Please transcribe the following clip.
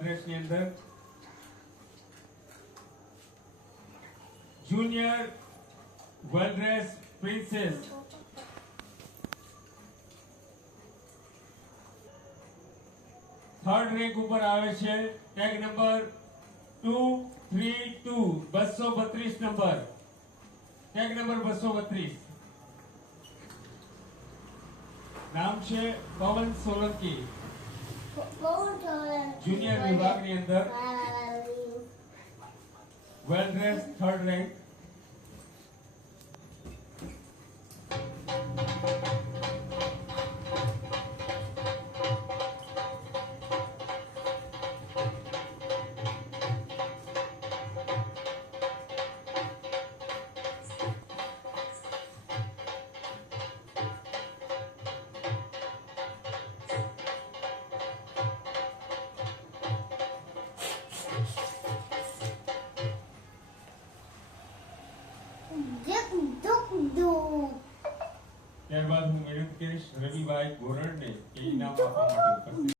dress ની અંદર junior વેલ dress princess third rank ઉપર આવે છે tag number 232 232 number tag number 232 નામ છે પવન સોલંકી જુનિયર વિભાગની અંદર વેલ ડ્રેસ થર્ડ રેન્ક ત્યારબાદ હું વિનંતી કરીશ રવિભાઈ ગોરણને કે ઇનામ આપવા માટે ઉપસ્થિત